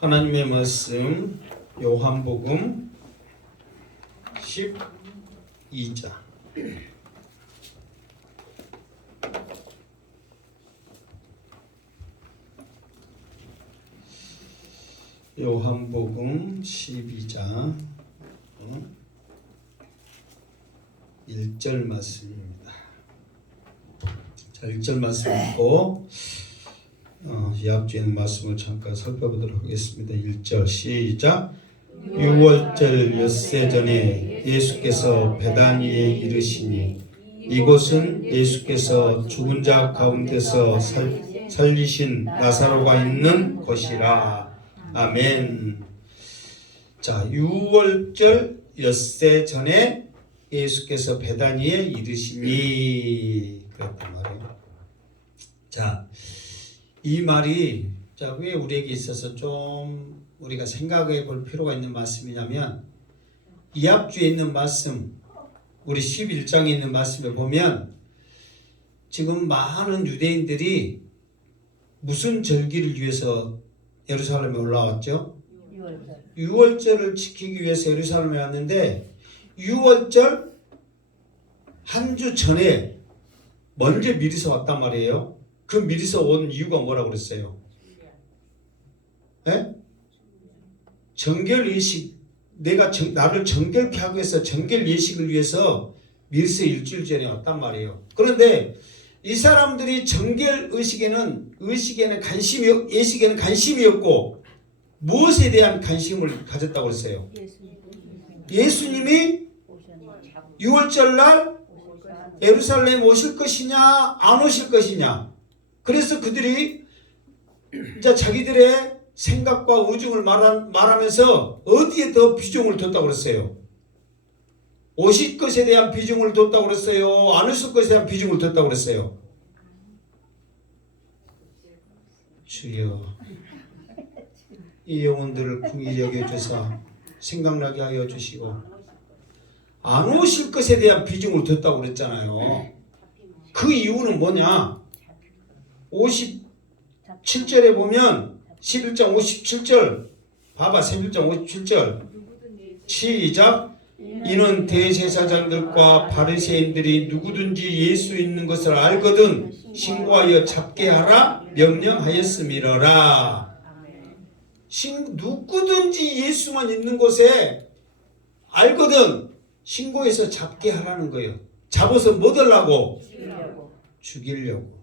하나님의 말씀 요한복음 12장 요한복음 12장 1절 말씀입니다. 자, 1절 말씀 읽고 이합주의 말씀을 잠깐 살펴보도록 하겠습니다. 1절 시작. 6월절 엿새 전에 예수께서 베다니에 이르시니 이곳은 예수께서 죽은 자 가운데서 살리신 나사로가 있는 곳이라. 아멘. 자, 6월절 엿새 전에 예수께서 베다니에 이르시니 그랬단 말이에요. 자, 이 말이 왜 우리에게 있어서 좀 우리가 생각해 볼 필요가 있는 말씀이냐면, 이합주에 있는 말씀, 우리 11장에 있는 말씀을 보면 지금 많은 유대인들이 무슨 절기를 위해서 예루살렘에 올라왔죠? 6월절을 지키기 위해서 예루살렘에 왔는데, 6월절 한 주 전에 먼저 미리서 왔단 말이에요. 그 미리서 온 이유가 뭐라고 그랬어요? 네? 정결 예식, 나를 정결케 하기 위해서 정결 예식을 위해서 미리서 일주일 전에 왔단 말이에요. 그런데 이 사람들이 정결 예식에는 관심이 없고 무엇에 대한 관심을 가졌다고 했어요? 예수님이 6월절 날 예루살렘 오실 것이냐 안 오실 것이냐. 그래서 그들이 이제 자기들의 생각과 의중을 말하면서 어디에 더 비중을 뒀다고 그랬어요? 오실 것에 대한 비중을 뒀다고 그랬어요? 안 오실 것에 대한 비중을 뒀다고 그랬어요? 주여, 이 영혼들을 긍휼히 여겨주사 생각나게 하여 주시고, 안 오실 것에 대한 비중을 뒀다고 그랬잖아요. 그 이유는 뭐냐? 57절에 보면 11장 57절 봐봐. 11장 57절 시작. 이는 대제사장들과 바리새인들이 누구든지 예수 있는 것을 알거든 신고하여 잡게 하라 명령하였음이러라. 누구든지 예수만 있는 곳에 알거든 신고해서 잡게 하라는 거예요. 잡아서 뭐 하려고? 죽이려고.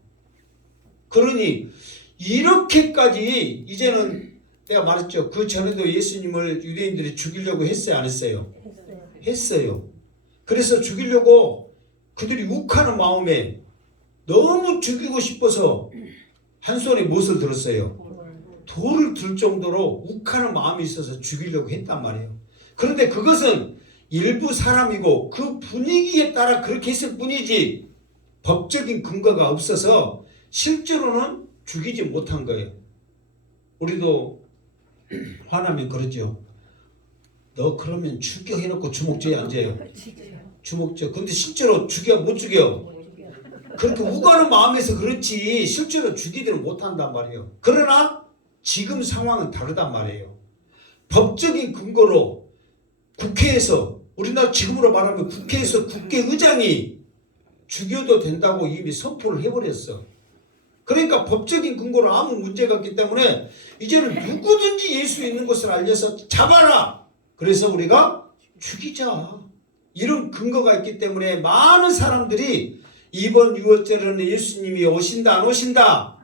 그러니 이렇게까지 이제는 내가 말했죠. 그 전에도 예수님을 유대인들이 죽이려고 했어요, 안 했어요? 했어요. 그래서 죽이려고 그들이 욱하는 마음에 너무 죽이고 싶어서 한 손에 무엇을 들었어요? 돌을 들 정도로 욱하는 마음이 있어서 죽이려고 했단 말이에요. 그런데 그것은 일부 사람이고 그 분위기에 따라 그렇게 했을 뿐이지 법적인 근거가 없어서 실제로는 죽이지 못한 거예요. 우리도 화나면 그러죠. 너 그러면 출격해놓고 주먹죄에 앉아요. 주먹죄. 근데 실제로 죽여 못 죽여? 그렇게 우가는 마음에서 그렇지 실제로 죽이지는 못한단 말이에요. 그러나 지금 상황은 다르단 말이에요. 법적인 근거로 국회에서, 우리나라 지금으로 말하면 국회에서 국회의장이 죽여도 된다고 이미 선포를 해버렸어. 그러니까 법적인 근거로 아무 문제가 없기 때문에 이제는 누구든지 예수 있는 것을 알려서 잡아라. 그래서 우리가 죽이자. 이런 근거가 있기 때문에 많은 사람들이 이번 6월절에는 예수님이 오신다 안 오신다?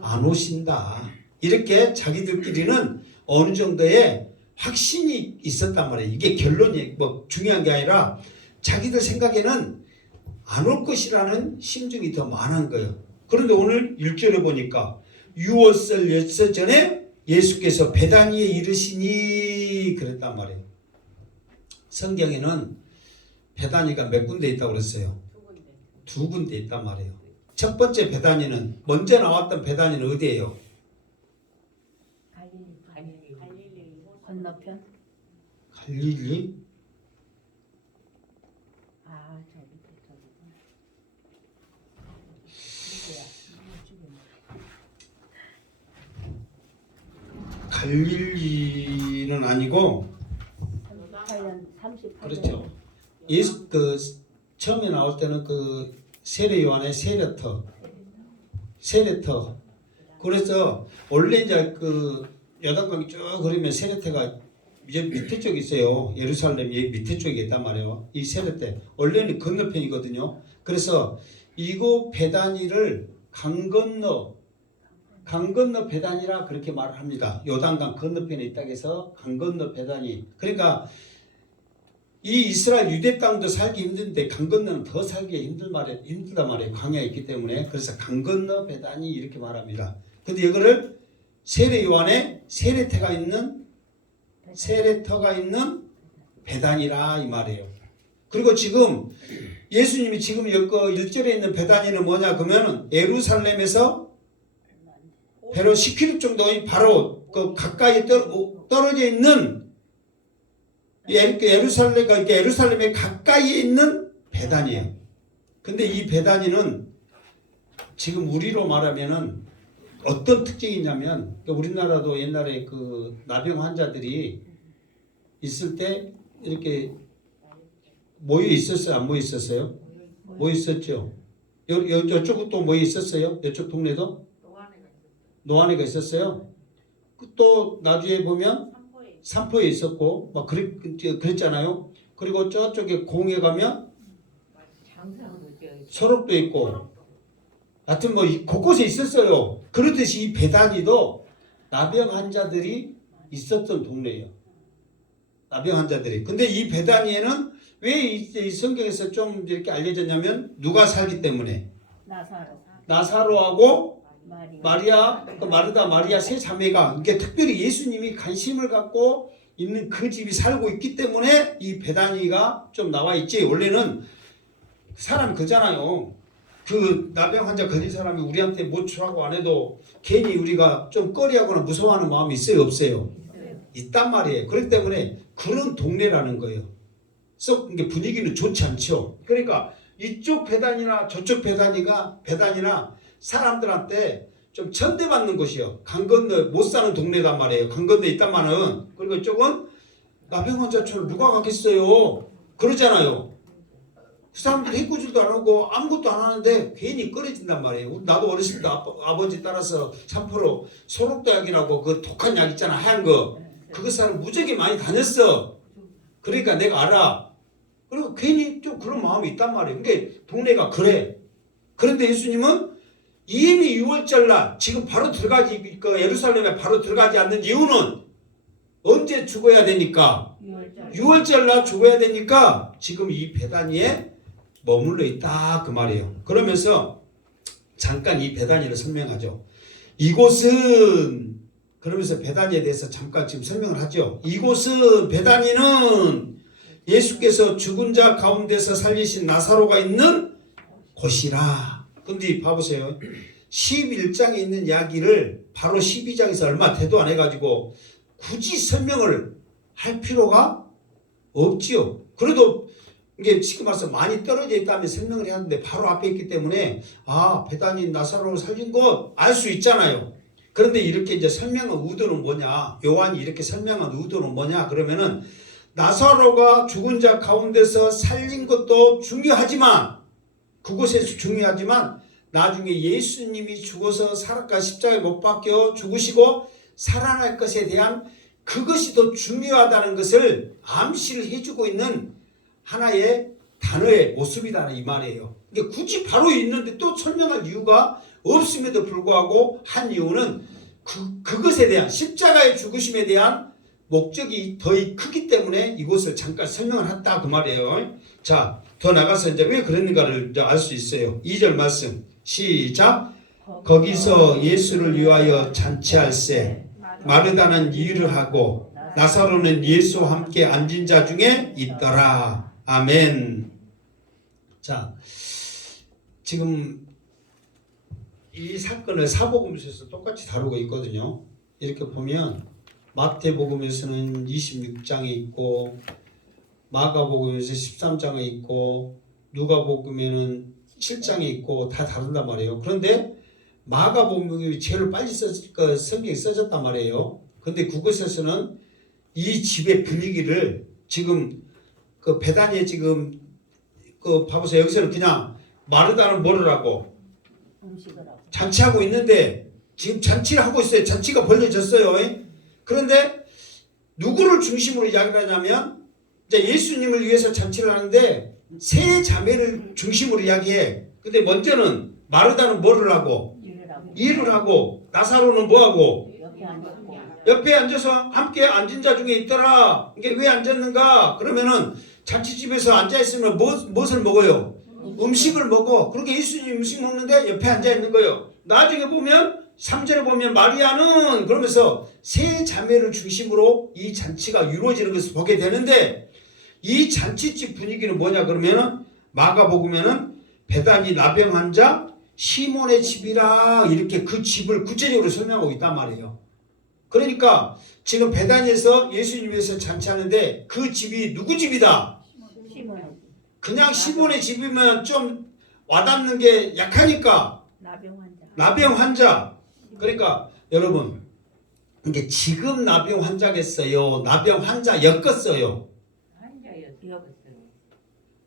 안 오신다. 이렇게 자기들끼리는 어느 정도의 확신이 있었단 말이에요. 이게 결론이 중요한 게 아니라 자기들 생각에는 안 올 것이라는 심정이 더 많은 거예요. 그런데 오늘 1절에 보니까 6월절 엿새 전에 예수께서 베다니에 이르시니 그랬단 말이에요. 성경에는 베다니가 몇 군데 있다고 그랬어요? 두 군데 있단 말이에요. 첫 번째 베다니는, 먼저 나왔던 베다니는 어디예요? 갈릴리 건너편? 갈릴리? 갈릴리는 아니고 38년 그렇죠. 예수 그 처음에 나올 때는 그 세례 요한의 세례터. 그래서 원래 이제 그 요단강이 쭉 흐르면 세례터가 이제 밑에 쪽에 있어요. 예루살렘 밑에 쪽에 있단 말이에요. 이 세례터 원래는 건너편이거든요. 그래서 이곳 베다니를 강 건너 베다니라 그렇게 말을 합니다. 요단강 건너편에 있다고 해서 강 건너 베다니. 그러니까 이 이스라엘 유대 땅도 살기 힘든데 강 건너는 더 살기 힘들단 말이에요. 광야에 있기 때문에. 그래서 강 건너 베다니 이렇게 말합니다. 근데 이거를 세례 요한의 세례터가 있는 베다니라 이 말이에요. 그리고 지금 예수님이 지금 여기 1절에 있는 베다니는 뭐냐 그러면은 예루살렘에서 배로 10km 정도 바로 그 가까이 떨어져 있는 예루살렘에 가까이에 있는 베다니예요. 근데 이 베다니는 지금 우리로 말하면은 어떤 특징이 있냐면 우리나라도 옛날에 그 나병 환자들이 있을 때 이렇게 모여 있었어요? 안 모여 있었어요? 모여 있었죠. 이쪽은 또 모여 있었어요? 이쪽 동네도? 노안에가 있었어요. 또 나중에 보면 삼포에 있었고 막 그랬잖아요. 그리고 저쪽에 공에 가면 소록도 있고 하여튼 뭐 곳곳에 있었어요. 그렇듯이 이 베다니도 나병 환자들이 있었던 동네예요. 나병 환자들이. 근데 이 베다니에는 왜 이 성경에서 좀 이렇게 알려졌냐면 누가 살기 때문에 나사로하고 마리아, 마르다 마리아 세 자매가 이게 특별히 예수님이 관심을 갖고 있는 그 집이 살고 있기 때문에 이 베다니가 좀 나와 있지. 원래는 사람 그잖아요. 그 나병 환자 걸린 사람이 우리한테 모출하고 안 해도 괜히 우리가 좀 꺼리하거나 무서워하는 마음이 있어요, 없어요? 있단 말이에요. 그렇기 때문에 그런 동네라는 거예요. 썩 이게 분위기는 좋지 않죠. 그러니까 이쪽 베다니나 저쪽 베다니나 사람들한테 좀 천대받는 곳이요. 강 건너 못 사는 동네단 말이에요. 강 건너 있단만은. 그리고 이쪽은 나병 환자촌을 누가 가겠어요. 그러잖아요. 그 사람들이 해코지도 안 하고 아무것도 안 하는데 괜히 꺼려진단 말이에요. 나도 어렸을 때 아버지 따라서 3% 소록도약이라고 그 독한 약 있잖아. 하얀 거. 그거 사람 무지하게 많이 다녔어. 그러니까 내가 알아. 그리고 괜히 좀 그런 마음이 있단 말이에요. 그러니까 동네가 그래. 그런데 예수님은 이미 6월절 날 지금 바로 들어가지 예루살렘에 바로 들어가지 않는 이유는 언제 죽어야 되니까 6월절 날 죽어야 되니까 지금 이 베다니에 머물러 있다 그 말이에요. 그러면서 잠깐 이 베다니를 설명하죠. 이곳은 그러면서 베다니에 대해서 잠깐 지금 설명을 하죠. 이곳은 베다니는 예수께서 죽은 자 가운데서 살리신 나사로가 있는 곳이라. 근데 봐보세요. 11장에 있는 이야기를 바로 12장에서 얼마 대도 안 해가지고 굳이 설명을 할 필요가 없지요. 그래도 이게 지금 와서 많이 떨어져 있다면 설명을 해야 하는데 바로 앞에 있기 때문에 베다니 나사로를 살린 것 알 수 있잖아요. 그런데 이렇게 이제 설명한 의도는 뭐냐? 요한이 이렇게 설명한 의도는 뭐냐? 그러면은 나사로가 죽은 자 가운데서 살린 것도 중요하지만 그곳에서 중요하지만 나중에 예수님이 죽어서 살아가 십자가에 못 박혀 죽으시고 살아날 것에 대한 그것이 더 중요하다는 것을 암시를 해주고 있는 하나의 단어의 모습이다 이 말이에요. 근데 굳이 바로 있는데 또 설명할 이유가 없음에도 불구하고 한 이유는 그것에 대한 십자가의 죽으심에 대한 목적이 더 크기 때문에 이것을 잠깐 설명을 했다 그 말이에요. 자, 더 나가서 이제 왜 그랬는가를 알 수 있어요. 2절 말씀 시작. 거기서 예수를 위하여 잔치할세 마르다는 일을 하고 나사로는 예수와 함께 앉은 자 중에 있더라. 아멘. 자, 지금 이 사건을 사복음서에서 똑같이 다루고 있거든요. 이렇게 보면 마태복음에서는 26장에 있고 마가복음에서 13장에 있고 누가복음에는 7장에 있고 다 다른단 말이에요. 그런데 마가복음이 제일 빨리 성경이 써졌단 말이에요. 근데 그곳에서는 이 집의 분위기를 지금 그 베다니에 지금 그 봐보세요. 여기서는 그냥 마르다는 뭐라고 음식을 하고. 잔치하고 있는데 지금 잔치를 하고 있어요. 잔치가 벌려졌어요. 그런데 누구를 중심으로 이야기를 하냐면 이제 예수님을 위해서 잔치를 하는데 세 자매를 중심으로 이야기해. 근데 먼저는 마르다는 뭐를 하고 일을 하고 나사로는 뭐하고 옆에 앉았고. 옆에 앉아서 함께 앉은 자 중에 있더라. 이게 왜 앉았는가? 그러면은 잔치집에서 앉아 있으면 무엇을 먹어요? 음식을 먹어. 그렇게 예수님 음식 먹는데 옆에 앉아 있는 거예요. 나중에 보면 3절에 보면 마리아는 그러면서 세 자매를 중심으로 이 잔치가 이루어지는 것을 보게 되는데 이 잔치집 분위기는 뭐냐 그러면은 마가복음에는 베다니 나병 환자 시몬의 집이라 이렇게 그 집을 구체적으로 설명하고 있단 말이에요. 그러니까 지금 베다니에서 예수님에서 잔치하는데 그 집이 누구 집이다? 시몬. 그냥 시몬의 집이면 좀 와닿는 게 약하니까 나병 환자. 나병 환자. 그러니까 여러분 이게 지금 나병 환자겠어요? 나병 환자였겠어요?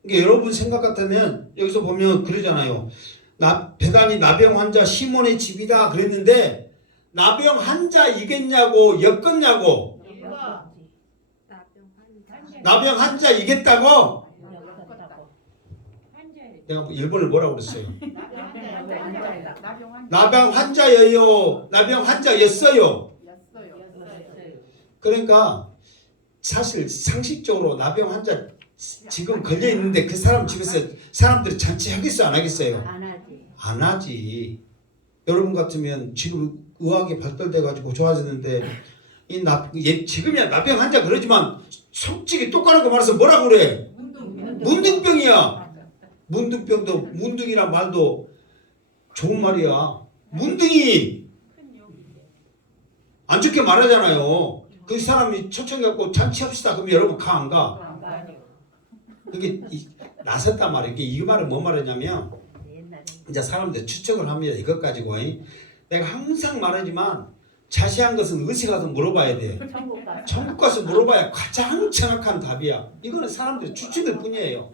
이게 여러분 생각 같으면 여기서 보면 그러잖아요. 베다니 나병 환자 시몬의 집이다 그랬는데 나병 환자이겠냐고 엮었냐고? 나병 환자이겠다고? 내가 일본을 뭐라고 그랬어요? 나병 환자예요. 나병 환자였어요. 그러니까 사실 상식적으로 나병 환자 지금 걸려 있는데 그 사람 집에서 사람들이 잔치하겠어요, 안 하겠어요? 안 하지. 안 하지. 여러분 같으면 지금 의학이 발달돼 가지고 좋아졌는데 지금이야 나병 환자 그러지만 솔직히 똑바로 말해서 뭐라 그래? 문둥병이야. 문둥병도 문둥이란 말도 좋은 말이야. 문둥이 안 좋게 말하잖아요. 그 사람이 초청 갖고 잔치합시다. 그럼 여러분 가 안 가? 그게 나섰단 말이에요. 이 말은 뭐 말이냐면 이제 사람들 추측을 합니다. 이것 가지고 내가 항상 말하지만 자세한 것은 의사 가서 물어봐야 돼. 천국 가서 물어봐야 가장 정확한 답이야. 이거는 사람들의 추측일 뿐이에요.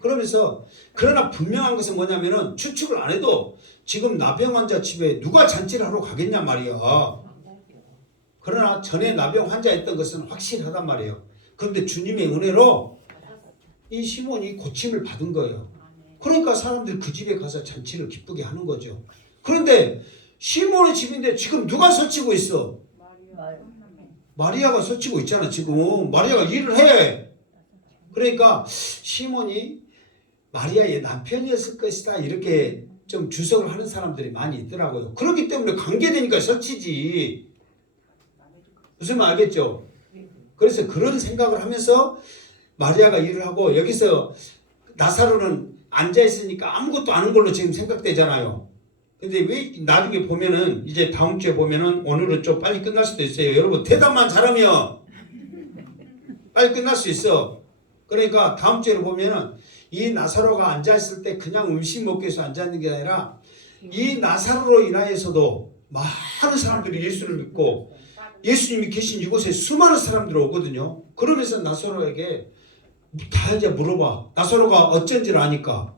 그러면서 그러나 분명한 것은 뭐냐면은 추측을 안 해도 지금 나병 환자 집에 누가 잔치를 하러 가겠냐 말이야. 그러나 전에 나병 환자였던 것은 확실하단 말이에요. 그런데 주님의 은혜로 이 시몬이 고침을 받은 거예요. 그러니까 사람들이 그 집에 가서 잔치를 기쁘게 하는 거죠. 그런데 시몬의 집인데 지금 누가 서치고 있어? 마리아가 서치고 있잖아. 지금 마리아가 일을 해. 그러니까 시몬이 마리아의 남편이었을 것이다 이렇게 좀 주석을 하는 사람들이 많이 있더라고요. 그렇기 때문에 관계되니까 서치지. 무슨 말 알겠죠? 그래서 그런 생각을 하면서 마리아가 일을 하고 여기서 나사로는 앉아있으니까 아무것도 아는 걸로 지금 생각되잖아요. 근데 왜 나중에 보면은 이제 다음 주에 보면은 오늘은 좀 빨리 끝날 수도 있어요. 여러분 대답만 잘하면 빨리 끝날 수 있어. 그러니까 다음 주에 보면은 이 나사로가 앉아있을 때 그냥 음식 먹기 위해서 앉아있는 게 아니라 이 나사로로 인하여서도 많은 사람들이 예수를 믿고 예수님이 계신 이곳에 수많은 사람들이 오거든요. 그러면서 나사로에게 다 이제 물어봐. 나사로가 어쩐지를 아니까.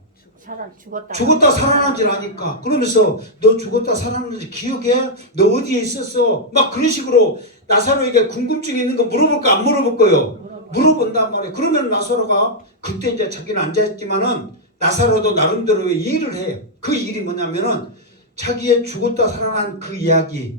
죽었다 살아난지를 아니까. 그러면서 너 죽었다 살아난지 기억해? 너 어디에 있었어? 막 그런 식으로 나사로에게 궁금증이 있는 거 물어볼까 안 물어볼 거요? 물어본단 말이에요. 그러면 나사로가 그때 이제 자기는 앉아있지만은 나사로도 나름대로의 일을 해. 그 일이 뭐냐면은 자기의 죽었다 살아난 그 이야기.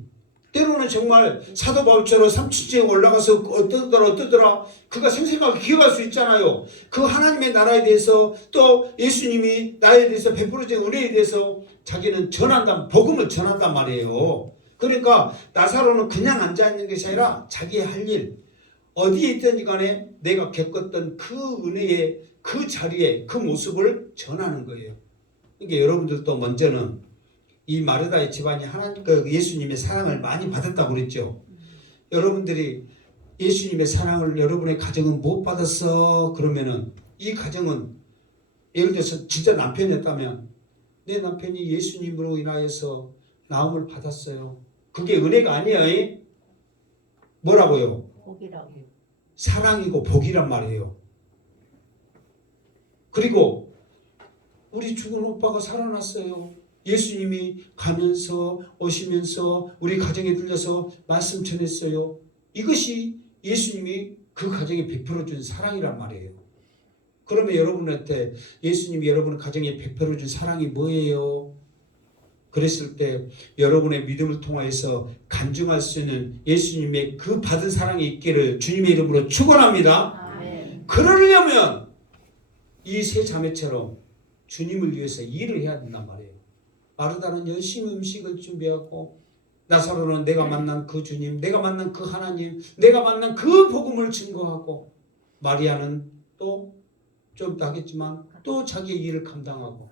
때로는 정말 사도 바울처럼 삼층지에 올라가서 어떠더라 그가 생생하게 기억할 수 있잖아요. 그 하나님의 나라에 대해서 또 예수님이 나에 대해서 베풀어진 은혜에 대해서 자기는 전한다, 복음을 전한단 말이에요. 그러니까 나사로는 그냥 앉아있는 것이 아니라 자기의 할 일, 어디에 있든지 간에 내가 겪었던 그 은혜의 그 자리에 그 모습을 전하는 거예요. 그러니까 여러분들도 먼저는 이 마르다의 집안이 하나님 예수님의 사랑을 많이 받았다고 그랬죠. 여러분들이 예수님의 사랑을 여러분의 가정은 못 받았어. 그러면은 이 가정은 예를 들어서 진짜 남편이었다면 내 남편이 예수님으로 인하여서 나음을 받았어요. 그게 은혜가 아니에요. 뭐라고요? 복이라고. 사랑이고 복이란 말이에요. 그리고 우리 죽은 오빠가 살아났어요. 예수님이 가면서 오시면서 우리 가정에 들려서 말씀 전했어요. 이것이 예수님이 그 가정에 베풀어 준 사랑이란 말이에요. 그러면 여러분한테 예수님이 여러분 가정에 베풀어 준 사랑이 뭐예요? 그랬을 때 여러분의 믿음을 통하여서 간증할 수 있는 예수님의 그 받은 사랑이 있기를 주님의 이름으로 축원합니다. 아멘. 그러려면 이 세 자매처럼 주님을 위해서 일을 해야 된단 말이에요. 마르다는 열심히 음식을 준비하고, 나사로는 내가 만난 그 주님, 내가 만난 그 하나님, 내가 만난 그 복음을 증거하고, 마리아는 또 좀 나겠지만 또 자기의 일을 감당하고,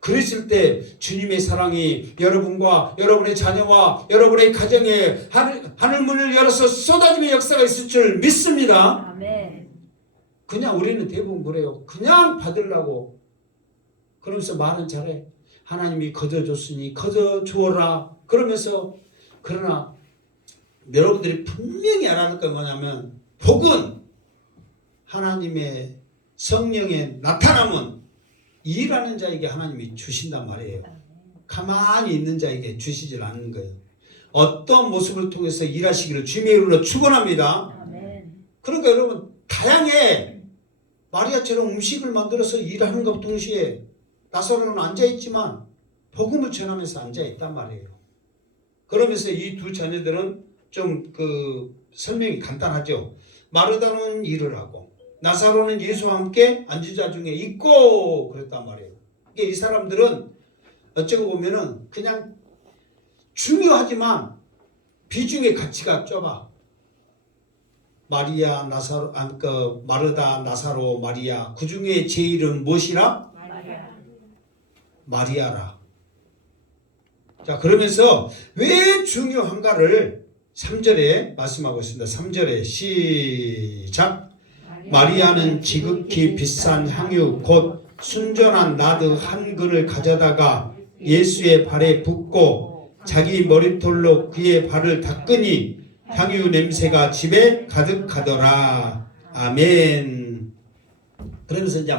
그랬을 때 주님의 사랑이 여러분과 여러분의 자녀와 여러분의 가정에 하늘 문을 열어서 쏟아지는 역사가 있을 줄 믿습니다. 아멘. 그냥 우리는 대부분 그래요. 그냥 받으려고. 그러면서 말은 잘해. 하나님이 거저줬으니 거저주어라. 그러면서, 그러나 여러분들이 분명히 알아야 할 건 뭐냐면, 복은 하나님의 성령의 나타남은 일하는 자에게 하나님이 주신단 말이에요. 가만히 있는 자에게 주시질 않는 거예요. 어떤 모습을 통해서 일하시기를 주님의 이름으로 축원합니다. 아멘. 그러니까 여러분 다양해. 마리아처럼 음식을 만들어서 일하는 것 동시에 나사로는 앉아있지만 복음을 전하면서 앉아있단 말이에요. 그러면서 이 두 자녀들은 좀 그 설명이 간단하죠. 마르다는 일을 하고 나사로는 예수와 함께 안주자 중에 있고 그랬단 말이에요. 이 사람들은 어쩌고 보면은 그냥 중요하지만 비중의 가치가 좁아. 마리아, 나사로, 마르다, 나사로, 마리아. 그 중에 제일은 무엇이라? 마리아라. 자, 그러면서 왜 중요한가를 3절에 말씀하고 있습니다. 3절에 시작. 마리아는 지극히 비싼 향유 곧 순전한 나드 한 근을 가져다가 예수의 발에 붓고 자기 머리털로 그의 발을 닦으니 향유 냄새가 집에 가득하더라. 아멘. 그러면서 이제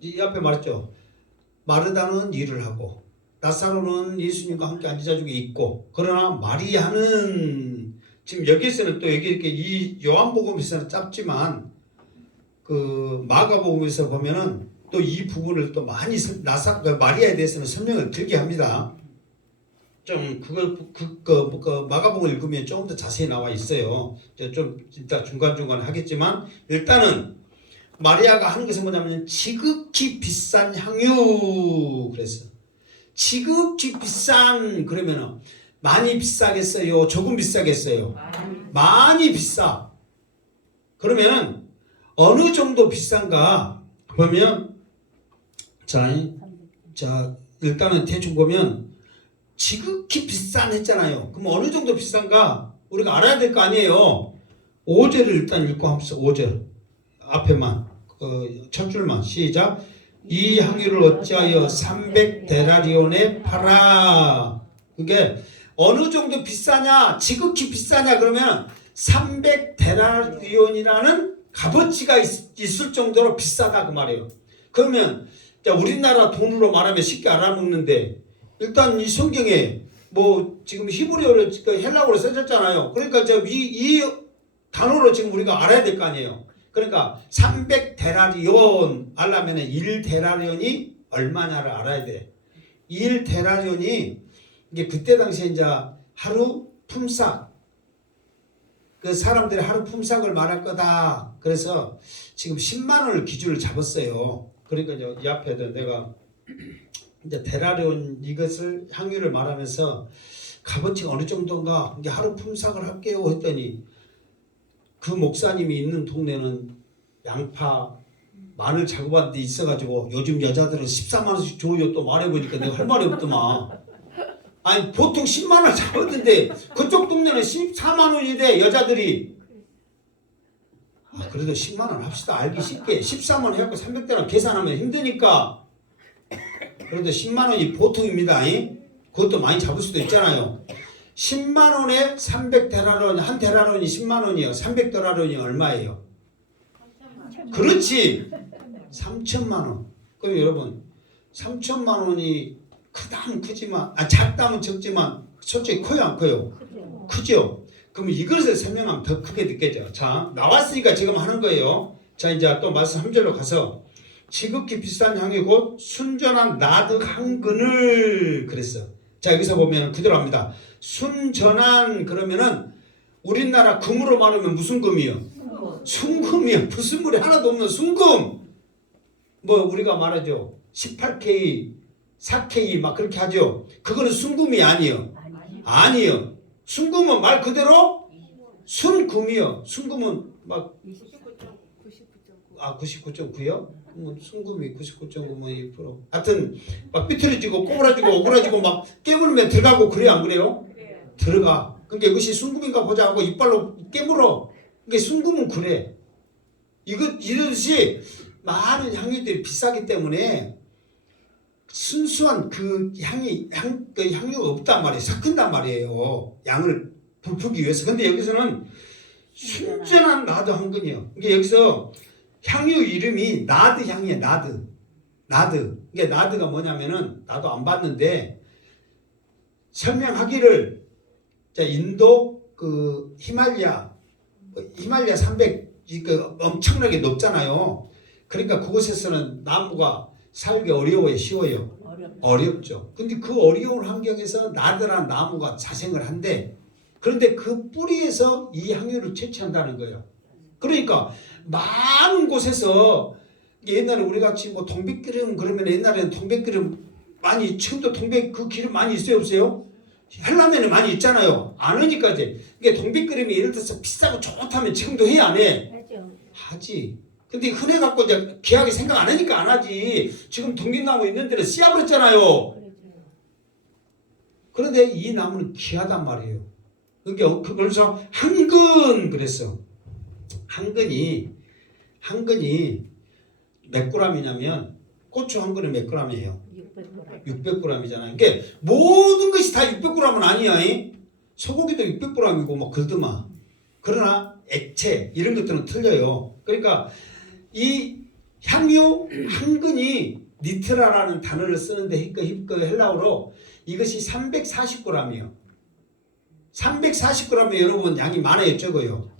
이 앞에 말했죠. 마르다는 일을 하고 나사로는 예수님과 함께 앉은 중에 있고, 그러나 마리아는 지금 여기서는 또 여기 이렇게 이 요한복음에서는 짧지만 그 마가복음에서 보면은 또 이 부분을 또 많이 마리아에 대해서는 설명을 들게 합니다. 좀 그거 마가복음 읽으면 조금 더 자세히 나와 있어요. 좀 이따 중간중간 하겠지만 일단은 마리아가 하는 것은 뭐냐면 지극히 비싼 향유. 그래서 지극히 비싼, 그러면은 많이 비싸겠어요? 조금 비싸겠어요? 많이 비싸. 그러면은 어느 정도 비싼가 보면 자 일단은 대충 보면 지극히 비싼 했잖아요. 그럼 어느 정도 비싼가 우리가 알아야 될 거 아니에요. 5절을 일단 읽고 합시다. 5절 앞에만 첫 줄만 시작. 이 향유를 어찌하여 300데나리온에 팔아. 그게 어느 정도 비싸냐, 지극히 비싸냐 그러면 300데나리온이라는 값어치가 있을 정도로 비싸다 그 말이에요. 그러면 우리나라 돈으로 말하면 쉽게 알아먹는데, 일단 이 성경에 뭐 지금 히브리어로 헬라어로 써졌잖아요. 그러니까 이 단어로 지금 우리가 알아야 될 거 아니에요. 그러니까 300데나리온 알려면은 1데나리온이 얼마냐를 알아야 돼. 1데나리온이 이게 그때 당시에 이제 하루 품삯, 그 사람들이 하루 품삯을 말할 거다. 그래서 지금 10만 원을 기준을 잡았어요. 그러니까 이 앞에도 내가 이제 데나리온 이것을 향유를 말하면서 값어치가 어느 정도인가 이게 하루 품삯을 할게요 했더니, 그 목사님이 있는 동네는 양파, 마늘 작업하는 데 있어가지고 요즘 여자들은 14만 원씩 줘요. 또 말해보니까 내가 할 말이 없더만. 아니 보통 10만 원 잡았는데 그쪽 동네는 14만 원인데 여자들이. 그래도 10만 원 합시다. 알기 쉽게 14만 원 해갖고 300대나 계산하면 힘드니까. 그래도 10만 원이 보통입니다. 그것도 많이 잡을 수도 있잖아요. 10만 원에 300데나론, 한 데나론이 10만 원이요. 300데나론이 얼마예요? 그렇지. 3천만 원. 그럼 여러분 3천만 원이 크다면 크지만 작다면 적지만 솔직히 커요 안 커요? 그죠. 크죠. 그럼 이것을 설명하면 더 크게 느껴져요. 자, 나왔으니까 지금 하는 거예요. 자, 이제 또 말씀 3절로 가서 지극히 비싼 향이 곧 순전한 나드 한 근을 그랬어. 자, 여기서 보면 그대로 합니다. 순전한 그러면은 우리나라 금으로 말하면 무슨 금이요? 순금이요. 무슨 물이 하나도 없는 순금. 뭐 우리가 말하죠. 18K, 4K 막 그렇게 하죠. 그거는 순금이 아니요. 아니요. 순금은 말 그대로 순금이요. 순금은 막 99.9요? 뭐 순금이 99.9뭐 2%. 하여튼 막 삐뚤어지고 꼬부라지고 오그라지고 막 깨물면 들어가고 그래요 안 그래요? 들어가. 그러니까 이것이 순금인가 보자 하고 이빨로 깨물어. 그러니까 순금은 그래. 이것이 많은 향유들이 비싸기 때문에 순수한 그 그 향유가 없단 말이에요. 섞은단 말이에요. 양을 부풀기 위해서. 근데 여기서는 순전한 나드 한 근이요. 이게 여기서 향유 이름이 나드 향이에요. 나드. 이게 나드가 뭐냐면은 나도 안 봤는데 설명하기를 자 인도 그 히말라야 300 그 엄청나게 높잖아요. 그러니까 그곳에서는 나무가 살기 어려워요, 쉬워요? 어렵죠. 근데 그 어려운 환경에서 나드란 나무가 자생을 한대. 그런데 그 뿌리에서 이 향유를 채취한다는 거예요. 그러니까 많은 곳에서 옛날에 우리 같이 뭐 동백기름 그러면 옛날에는 동백기름 많이 지금도 동백 그 기름 많이 있어요, 없어요? 하려면 많이 있잖아요. 안 하니까 이제 이게 동백기름이 예를 들어서 비싸고 좋다면 지금도 해 안 해? 하지. 근데 흔해 갖고 이제 귀하게 생각 안 하니까 안 하지. 지금 동백나무 있는 데는 씨앗버렸잖아요. 그런데 이 나무는 귀하단 말이에요. 그러니까 그래서 한근 그랬어. 한근이 몇 g이냐면 고추 한 근이 몇 g이에요? 600g이잖아요. 그러니까 모든 것이 다 600g은 아니야. 소고기도 600g이고 뭐 그러더만. 그러나 액체 이런 것들은 틀려요. 그러니까 이 향유 한 근이 니트라라는 단어를 쓰는데 그 헬라어로 이것이 340g이에요. 340g에 여러분 양이 많아요, 적어요?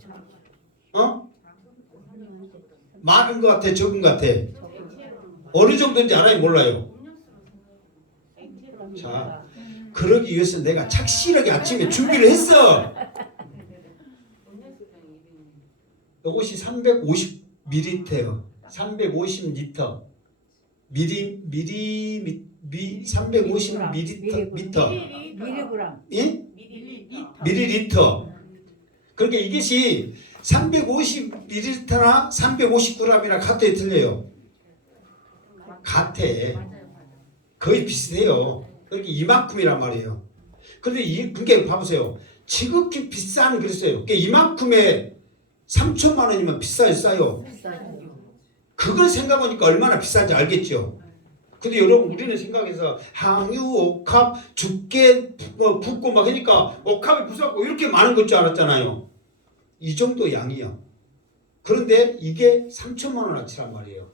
많은 것 같아, 적은 것 같아? 어느 정도인지 알아요, 몰라요? 자, 그러기 위해서 내가 착실하게 아침에 준비를 했어. 이것이 350ml예요. 350리터. 350ml. 미리그램. 예? 밀리리터. 그러니까 이것이 350ml나 350g이나 같아 틀려요. 같아. 거의 비슷해요. 그러니까 이만큼이란 말이에요. 그런데 그게 봐보세요. 지극히 비싼 그랬어요. 그러니까 이만큼에 3천만 원이면 비싸요, 싸요? 그걸 생각하니까 얼마나 비싼지 알겠죠? 근데 여러분 우리는 생각해서 향유, 옥합, 죽게 뭐 붓고 막 하니까 옥합이 부서갖고 이렇게 많은 것 줄 알았잖아요. 이 정도 양이요. 그런데 이게 3천만 원어치란 말이에요.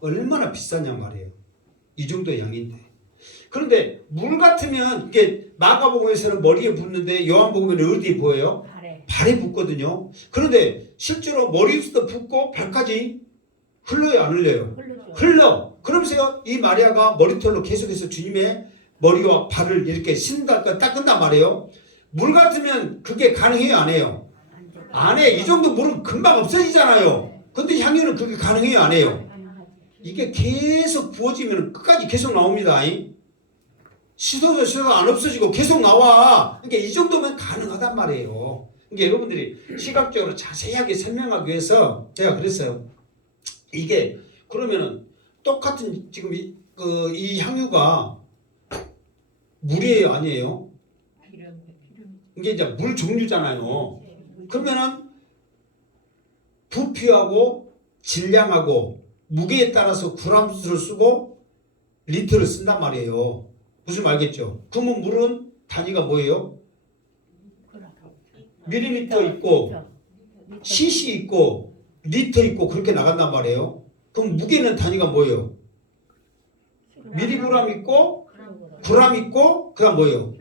얼마나 비싸냐 말이에요. 이 정도 양인데. 그런데 물 같으면 이게 마가복음에서는 머리에 붓는데 요한복음에는 어디에 부어요? 발에 붓거든요. 그런데 실제로 머리부터 붓고 발까지 흘러요, 안 흘려요? 흘러. 그러면서요, 이 마리아가 머리털로 계속해서 주님의 머리와 발을 이렇게 닦은단 말이에요. 물 같으면 그게 가능해요, 안 해요? 안 해. 이 정도 물은 금방 없어지잖아요. 근데 향유는 그게 가능해요, 안 해요? 이게 계속 부어지면 끝까지 계속 나옵니다. 시도도 안 없어지고 계속 나와. 그러니까 이 정도면 가능하단 말이에요. 그러니까 여러분들이 시각적으로 자세하게 설명하기 위해서 제가 그랬어요. 이게 그러면은 똑같은 지금 이 향유가 물이에요, 아니에요? 이게 이제 물 종류잖아요. 그러면은 부피하고 질량하고 무게에 따라서 그램수를 쓰고 리터를 쓴단 말이에요. 무슨 말 알겠죠? 그러면 물은 단위가 뭐예요? 밀리미터 있고 cc 있고 리터 있고 그렇게 나간단 말이에요. 그럼 무게는 단위가 뭐예요? 미리그램 있고 그램 있고 그다음 뭐예요?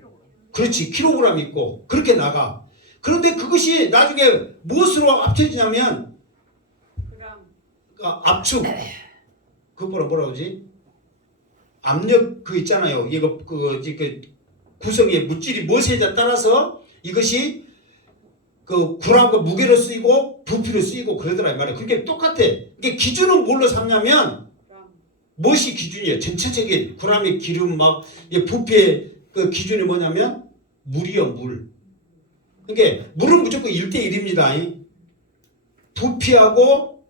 그렇지, 킬로그램 있고 그렇게 나가. 그런데 그것이 나중에 무엇으로 합쳐지냐면 압축, 그거보다 뭐라 그러지? 압력 그 있잖아요. 이거 그 구성의 물질이 무엇에 따라서 이것이 그 굴하고 무게로 쓰이고 부피로 쓰이고 그러더라 이 말이에요. 그게 똑같아. 이게 기준은 뭘로 삼냐면 무엇이 기준이에요? 전체적인 굴함의 기름 막 부피의 그 기준이 뭐냐면 물이요, 물. 그러니까 물은 무조건 1대1입니다. 부피하고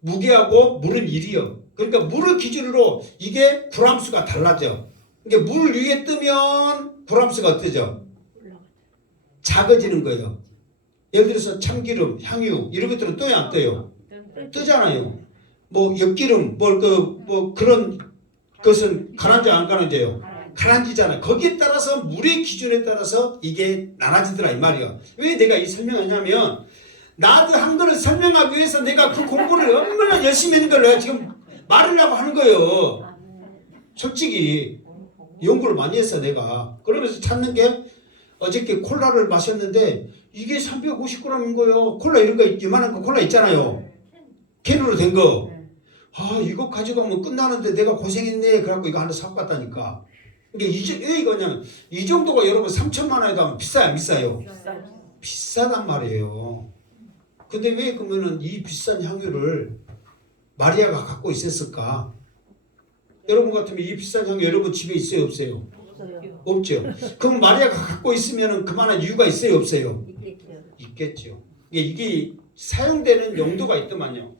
무게하고 물은 1이요. 그러니까 물을 기준으로 이게 굴함수가 달라져. 그러니까 물 위에 뜨면 굴함수가 어떠죠? 작아지는 거예요. 예를 들어서 참기름, 향유 이런 것들은 떠요, 안 떠요? 뜨잖아요. 뭐 엿기름, 뭐 그런 것은 가라앉아 안 가라앉아요? 가라앉잖아요. 거기에 따라서 물의 기준에 따라서 이게 나눠지더라 이 말이에요. 왜 내가 이 설명하냐면 나도 한 거를 설명하기 위해서 내가 그 공부를 얼마나 열심히 했는 걸 내가 지금 말하려고 하는 거예요. 솔직히 연구를 많이 했어 내가. 그러면서 찾는 게 어저께 콜라를 마셨는데 이게 350g인 거예요. 콜라 이런 거 이만한 거 콜라 있잖아요. 캔으로 된 거. 아 이거 가져가면 끝나는데 내가 고생했네. 그래갖고 이거 하나 사고 갔다니까. 이게 왜 이거냐면 이 정도가 여러분 3천만 원에도 하면 비싸요, 안 비싸요? 비싸단 말이에요. 근데 왜 그러면은 이 비싼 향유를 마리아가 갖고 있었을까? 여러분 같으면 이 비싼 향유 여러분 집에 있어요, 없어요? 없죠. 그럼 마리아가 갖고 있으면은 그만한 이유가 있어요, 없어요? 있겠죠. 이게 사용되는 용도가 있더만요.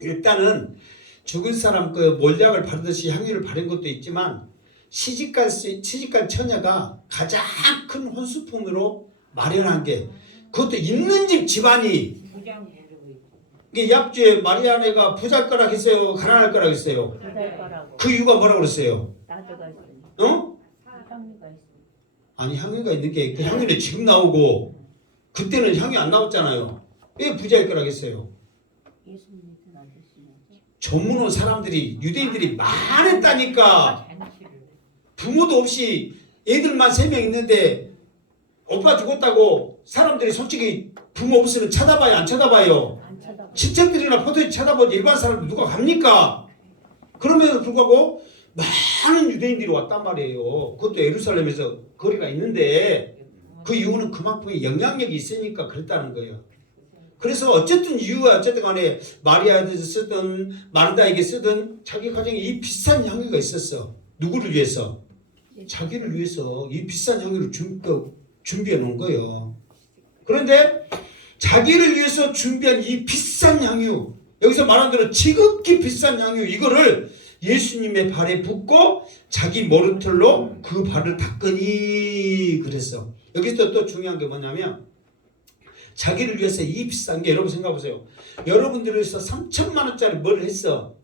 일단은 죽은 사람 그 몰약을 바르듯이 향유를 바른 것도 있지만 시집갈 처녀가 가장 큰 혼수품으로 마련한 게 그것도 있는 집 집안이 이게 약주에 마리아네가 부자거라 했어요, 가난할 거라 했어요? 그 이유가 뭐라고 그랬어요? 어? 아니 향유가 있는 게 그 향유는 지금 나오고 그때는 향유 안 나왔잖아요. 왜 부자일 거라 했어요? 전문 사람들이 유대인들이 많았다니까. 부모도 없이 애들만 3명 있는데 오빠 죽었다고 사람들이 솔직히 부모 없으면 쳐다봐요, 안 쳐다봐요? 친척들이나 포도에 쳐다보지 일반 사람들 누가 갑니까? 그럼에도 불구하고 많은 유대인들이 왔단 말이에요. 그것도 예루살렘에서 거리가 있는데 그 이유는 그만큼의 영향력이 있으니까 그랬다는 거예요. 그래서 어쨌든 이유가 어쨌든 간에 마리아에게 쓰든 마르다에게 쓰든 자기 가정에 이 비싼 향유가 있었어. 누구를 위해서? 자기를 위해서 이 비싼 향유를 준비해 놓은 거예요. 그런데 자기를 위해서 준비한 이 비싼 향유, 여기서 말한 대로 지극히 비싼 향유 이거를 예수님의 발에 붓고 자기 머리털로 그 발을 닦으니 그랬어. 여기서 또 중요한 게 뭐냐면 자기를 위해서 이 비싼 게 여러분 생각해보세요. 여러분들을 위해서 3천만 원짜리 뭘 했어?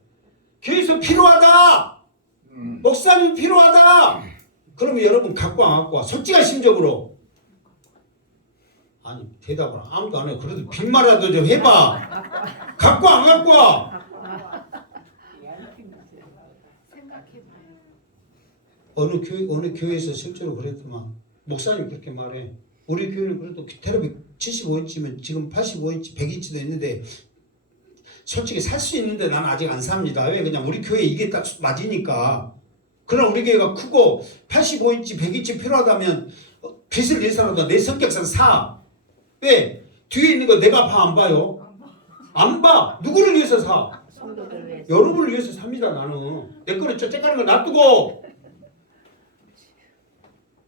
교회에서 필요하다. 목사님 필요하다. 그러면 여러분 갖고 와, 갖고 와. 솔직한 심적으로. 아니 대답을 아무도 안 해. 그래도 빈말이라도 좀 해봐. 갖고 와, 안 갖고 와. 어느 교회에서 실제로 그랬더만 목사님 그렇게 말해. 우리 교회는 그래도 테레비 75인치면 지금 85인치, 100인치도 있는데 솔직히 살 수 있는데 나는 아직 안 삽니다. 왜? 그냥 우리 교회 이게 딱 맞으니까. 그러나 우리 교회가 크고 85인치, 100인치 필요하다면 빚을 내서라도 내 성격상 사. 왜? 뒤에 있는 거 내가 봐, 안 봐요? 안 봐. 누구를 위해서 사? 여러분을 위해서 삽니다, 나는. 내 거를 쫓아가는 거 놔두고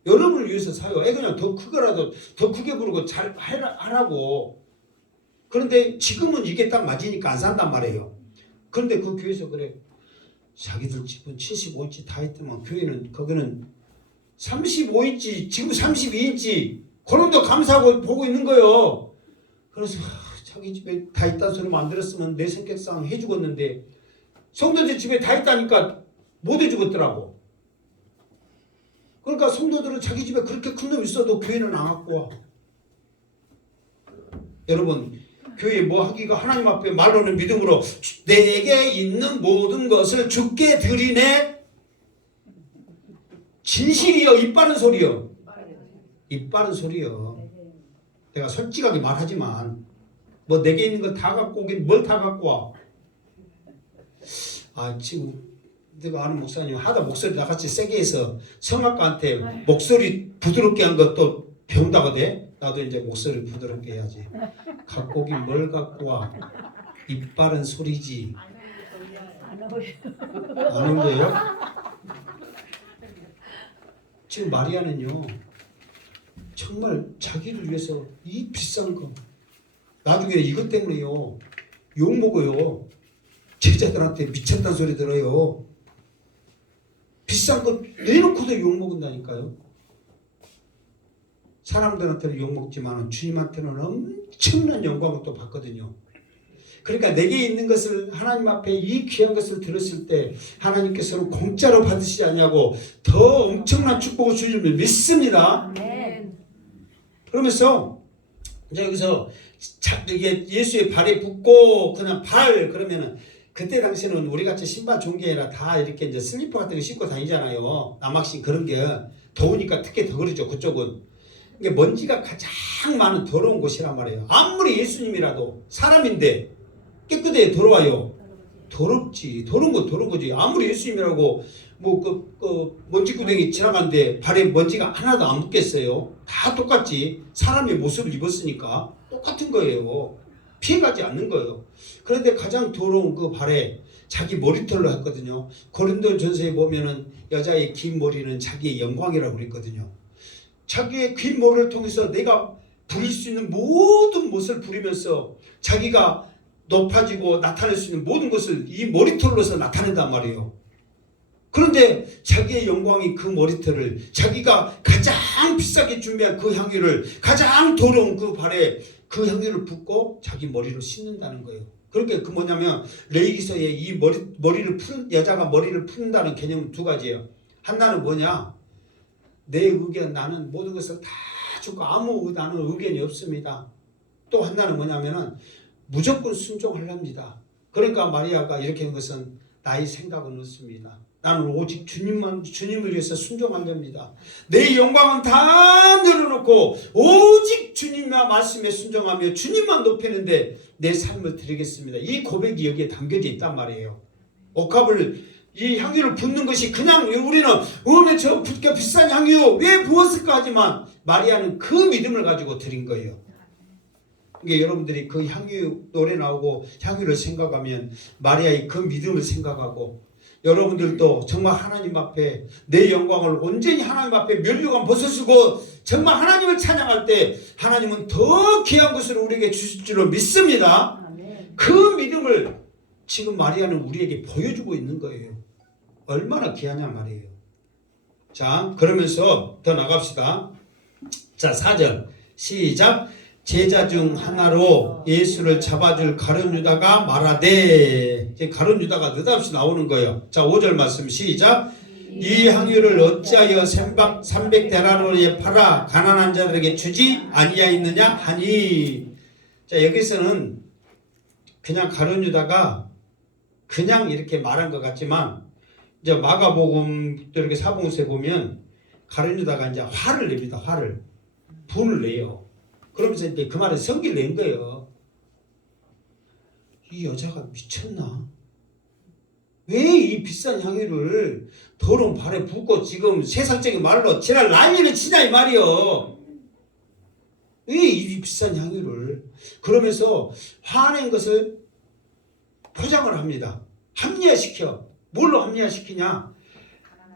여러분을 위해서 사요. 그냥 더 크거라도 더 크게 부르고 잘 하라고. 그런데 지금은 이게 딱 맞으니까 안 산단 말이에요. 그런데 그 교회에서 그래. 자기들 집은 75인치 다 했더만 교회는 거기는 35인치 지금 32인치 그런데 감사하고 보고 있는 거예요. 그래서 자기 집에 다 있다는 소리 만들었으면 내 성격상 해주겠는데 성도들 집에 다 있다니까 못 해주겠더라고. 그러니까 성도들은 자기 집에 그렇게 큰 놈 있어도 교회는 안 갖고 와. 여러분 교회 뭐 하기가 하나님 앞에 말로는 믿음으로 내게 있는 모든 것을 주께 드리네. 진실이요 입 바른 소리요. 입 바른 소리요. 내가 솔직하게 말하지만 뭐 내게 있는 거 다 갖고 오긴 뭘 다 갖고 와. 아 지금 내가 아는 목사님 하다 목소리 나같이 세게 해서 성악가한테 목소리 부드럽게 한 것도 배운다거든. 나도 이제 목소리 부드럽게 해야지. 갖고 오긴 뭘 갖고 와. 입 바른 소리지. 안 온대요? 지금 마리아는요 정말 자기를 위해서 이 비싼 거 나중에 이것 때문에요 욕 먹어요. 제자들한테 미쳤다는 소리 들어요. 비싼 거 내놓고도 욕 먹는다니까요. 사람들한테는 욕 먹지만 주님한테는 엄청난 영광을 또 받거든요. 그러니까 내게 있는 것을 하나님 앞에 이 귀한 것을 들었을 때 하나님께서는 공짜로 받으시지 않냐고 더 엄청난 축복을 주실 줄 믿습니다. 그러면서 이제 여기서 이게 예수의 발에 붙고 그냥 발 그러면은 그때 당시에는 우리 같이 신발 좋은 게 아니라 다 이렇게 이제 슬리퍼 같은 거 신고 다니잖아요. 남학신 그런 게 더우니까 특히 더 그러죠. 그쪽은 이게 먼지가 가장 많은 더러운 곳이란 말이에요. 아무리 예수님이라도 사람인데 깨끗해 더러워요. 더럽지. 더러운 건 더러운 거지. 아무리 예수님이라고 뭐 먼지구덩이 지나가는데 발에 먼지가 하나도 안 묻겠어요. 다 똑같지. 사람의 모습을 입었으니까 똑같은 거예요. 피해가지 않는 거예요. 그런데 가장 더러운 그 발에 자기 머리털로 했거든요. 고린도전서에 보면은 여자의 긴 머리는 자기의 영광이라고 그랬거든요. 자기의 긴 머리를 통해서 내가 부릴 수 있는 모든 것을 부리면서 자기가 높아지고 나타낼 수 있는 모든 것을 이 머리털로서 나타낸단 말이에요. 그런데 자기의 영광이 그 머리털을 자기가 가장 비싸게 준비한 그 향유를 가장 더러운 그 발에 그 향유를 붓고 자기 머리로 씻는다는 거예요. 그렇게 그 뭐냐면 레위기서에 이 머리를 푸는 여자가 머리를 푼다는 개념은 두 가지예요. 하나는 뭐냐? 내 의견 나는 모든 것을 다 주고 아무 나는 의견이 없습니다. 또 하나는 뭐냐면은 무조건 순종하렵니다. 그러니까 마리아가 이렇게 한 것은 나의 생각은 없습니다. 나는 오직 주님을 위해서 순종하렵니다. 내 영광은 다 내려놓고 오직 주님의 말씀에 순종하며 주님만 높이는데 내 삶을 드리겠습니다. 이 고백이 여기에 담겨져 있단 말이에요. 옥합을 이 향유를 붓는 것이 그냥 우리는 왜 저 비싼 향유 왜 부었을까 하지만 마리아는 그 믿음을 가지고 드린 거예요. 이게 여러분들이 그 향유 노래 나오고 향유를 생각하면 마리아의 그 믿음을 생각하고 여러분들도 정말 하나님 앞에 내 영광을 온전히 하나님 앞에 면류관 벗으시고 정말 하나님을 찬양할 때 하나님은 더 귀한 것을 우리에게 주실 줄로 믿습니다. 그 믿음을 지금 마리아는 우리에게 보여주고 있는 거예요. 얼마나 귀하냐 말이에요. 자, 그러면서 더 나갑시다. 자, 4절 시작. 제자 중 하나로 예수를 잡아줄 가룟 유다가 말하되, 가룟 유다가 느닷없이 나오는 거예요. 자, 5절 말씀 시작. 이 향유를 어찌하여 300데나리온에 팔아 가난한 자들에게 주지 아니하였느냐 하니. 자, 여기서는 그냥 가룟 유다가 그냥 이렇게 말한 것 같지만 이제 마가복음 또 이렇게 사복음서에 보면 가룟 유다가 이제 화를 냅니다. 화를 분을 내요. 그러면서 이제 그 말에 성기를 낸 거예요. 이 여자가 미쳤나? 왜 이 비싼 향유를 더러운 발에 붓고 지금 세상적인 말로 지랄 난리를 치냐 이 말이요. 왜 이 비싼 향유를 그러면서 화낸 것을 포장을 합니다. 합리화시켜. 뭘로 합리화시키냐?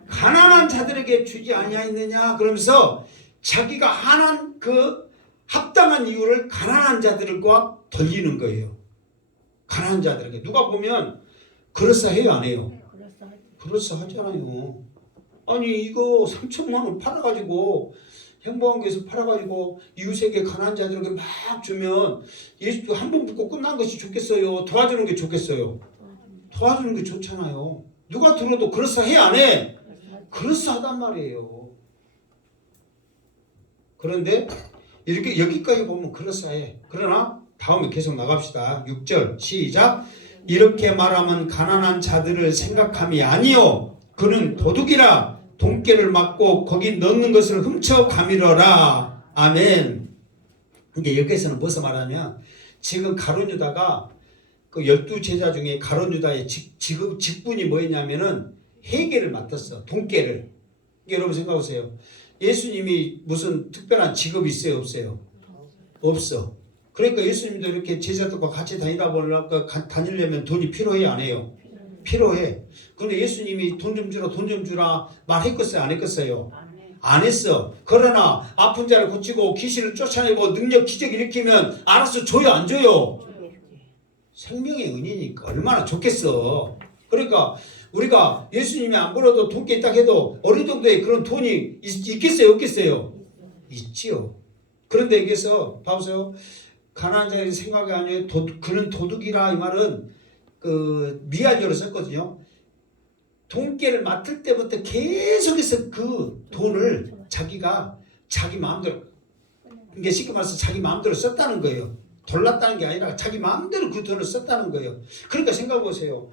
가난한 자들에게 주지 아니하였느냐? 그러면서 자기가 하는 그 합당한 이유를 가난한 자들과 돌리는 거예요. 가난한 자들에게. 누가 보면 그럴싸해요 안 해요? 그럴싸하잖아요. 아니 이거 3천만 원 팔아가지고 행복한교에서 팔아가지고 이웃에게 가난한 자들에게 막 주면 예수 한 번 붙고 끝난 것이 좋겠어요? 도와주는 게 좋겠어요? 도와주는 게 좋잖아요. 누가 들어도 그럴싸해 안 해? 그럴싸하단 말이에요. 그런데 이렇게 여기까지 보면 그럴싸해. 그러나 다음에 계속 나갑시다. 6절 시작. 이렇게 말하면 가난한 자들을 생각함이 아니요 그는 도둑이라 돈깨를 맞고 거기 넣는 것을 훔쳐 가미러라. 아멘. 이게 여기에서는 무슨 말하면 지금 가룟 유다가 그 12제자 중에 가룟 유다의 직분이 뭐였냐면은 회계를 맡았어. 돈깨를. 여러분 생각하세요. 예수님이 무슨 특별한 직업이 있어요? 없어요? 없어. 그러니까 예수님도 이렇게 제자들과 같이 다니려면 돈이 필요해 안 해요? 필요해. 그런데 예수님이 돈 좀 주라 말했겠어요? 안 했겠어요? 안 했어. 그러나 아픈 자를 고치고 귀신을 쫓아내고 능력 기적 일으키면 알아서 줘요 안 줘요? 생명의 은이니까 얼마나 좋겠어. 그러니까 우리가 예수님이 안 벌어도 돈께 있다 해도 어느 정도의 그런 돈이 있겠어요 없겠어요? 있지요. 그런데 여기서 봐보세요. 가난한 자의 생각이 아니에요. 그는 도둑이라 이 말은 그 미완료로 썼거든요. 돈깨를 맡을 때부터 계속해서 그 돈을 자기가 자기 마음대로, 그러니까 쉽게 말해서 자기 마음대로 썼다는 거예요. 돌랐다는 게 아니라 자기 마음대로 그 돈을 썼다는 거예요. 그러니까 생각해 보세요.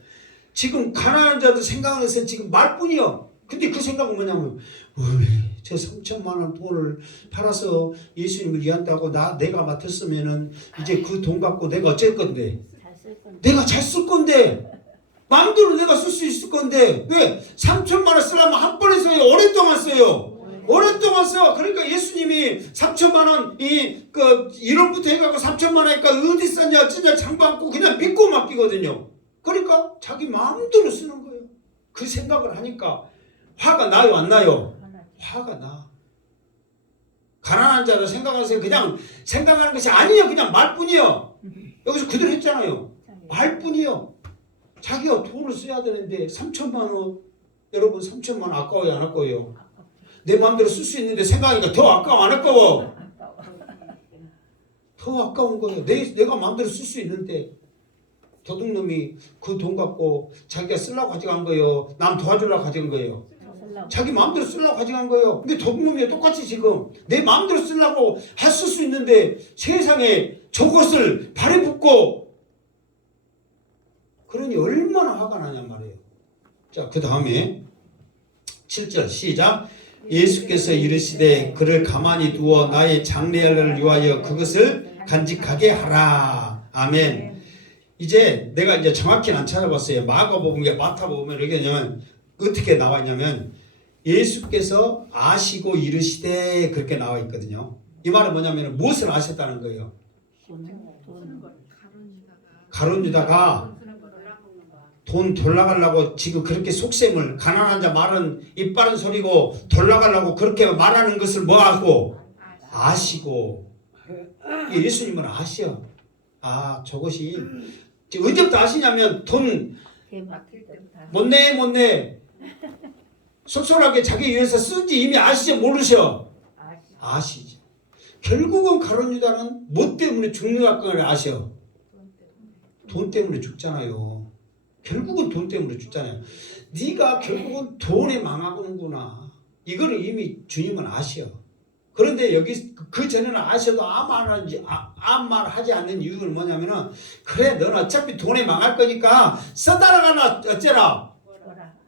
지금 가난한 자들 생각해서 지금 말뿐이요. 근데 그 생각은 뭐냐면 저 3천만 원 돈을 팔아서 예수님을 위한다고 내가 맡았으면은 이제 그 돈 갖고 내가 어쩔 건데? 내가 잘 쓸 건데 마음대로 내가 쓸 수 있을 건데 왜 3천만 원 쓰려면 한 번에 써요? 오랫동안 써요. 오랫동안 써. 그러니까 예수님이 3천만 원 1월부터 해갖고 3천만 원 하니까 어디 썼냐 진짜 장부 않고 그냥 믿고 맡기거든요. 그러니까 자기 마음대로 쓰는 거예요. 그 생각을 하니까 화가 나요 안 나요? 화가 나. 가난한 자를 생각하세요. 그냥 생각하는 것이 아니에요. 그냥 말뿐이요. 여기서 그대로 했잖아요. 말뿐이요. 자기가 돈을 써야 되는데 3천만 원. 여러분 3천만 원 아까워요 안 아까워요? 내 마음대로 쓸 수 있는데 생각하니까 더 아까워 안 아까워? 더 아까운 거예요. 내가 마음대로 쓸 수 있는데 도둑놈이 그 돈 갖고 자기가 쓰려고 가져간 거예요. 남 도와주려고 가져간 거예요. 자기 마음대로 쓰려고 가져간 거예요. 근데 도둑놈이 똑같이 지금 내 마음대로 쓰려고 쓸 수 있는데 세상에 저것을 발에 붙고 그러니 얼마나 화가 나냐 말이에요. 자, 그 다음에 7절 시작. 예수께서 이르시되 그를 가만히 두어 나의 장래를 위하여 그것을 간직하게 하라. 아멘. 이제 내가 이제 정확히는 안 찾아봤어요. 마가복음에 마태복음에 이렇게 되면 어떻게 나와 있냐면 예수께서 아시고 이르시되 그렇게 나와 있거든요. 이 말은 뭐냐면 무엇을 아셨다는 거예요? 가룟 유다가 돈 돌아가려고 지금 그렇게 속셈을 가난한 자 말은 입 바른 소리고 돌아가려고 그렇게 말하는 것을 뭐하고 아시고 예수님은 아셔. 저것이 언제부터 아시냐면 돈 못 내 속sol하게 자기 위해서 쓴지 이미 아시죠 모르셔? 아시죠. 결국은 가룟 유다는 뭐 때문에 죽는 걸 아셔? 돈 때문에 죽잖아요. 결국은 돈 때문에 죽잖아요. 네가 결국은 돈에 망하는구나. 이거를 이미 주님은 아셔. 그런데 여기 그 전에는 아셔도 아무 말 하지 않는 이유는 뭐냐면은 그래 너는 어차피 돈에 망할 거니까 써달라가나 어째라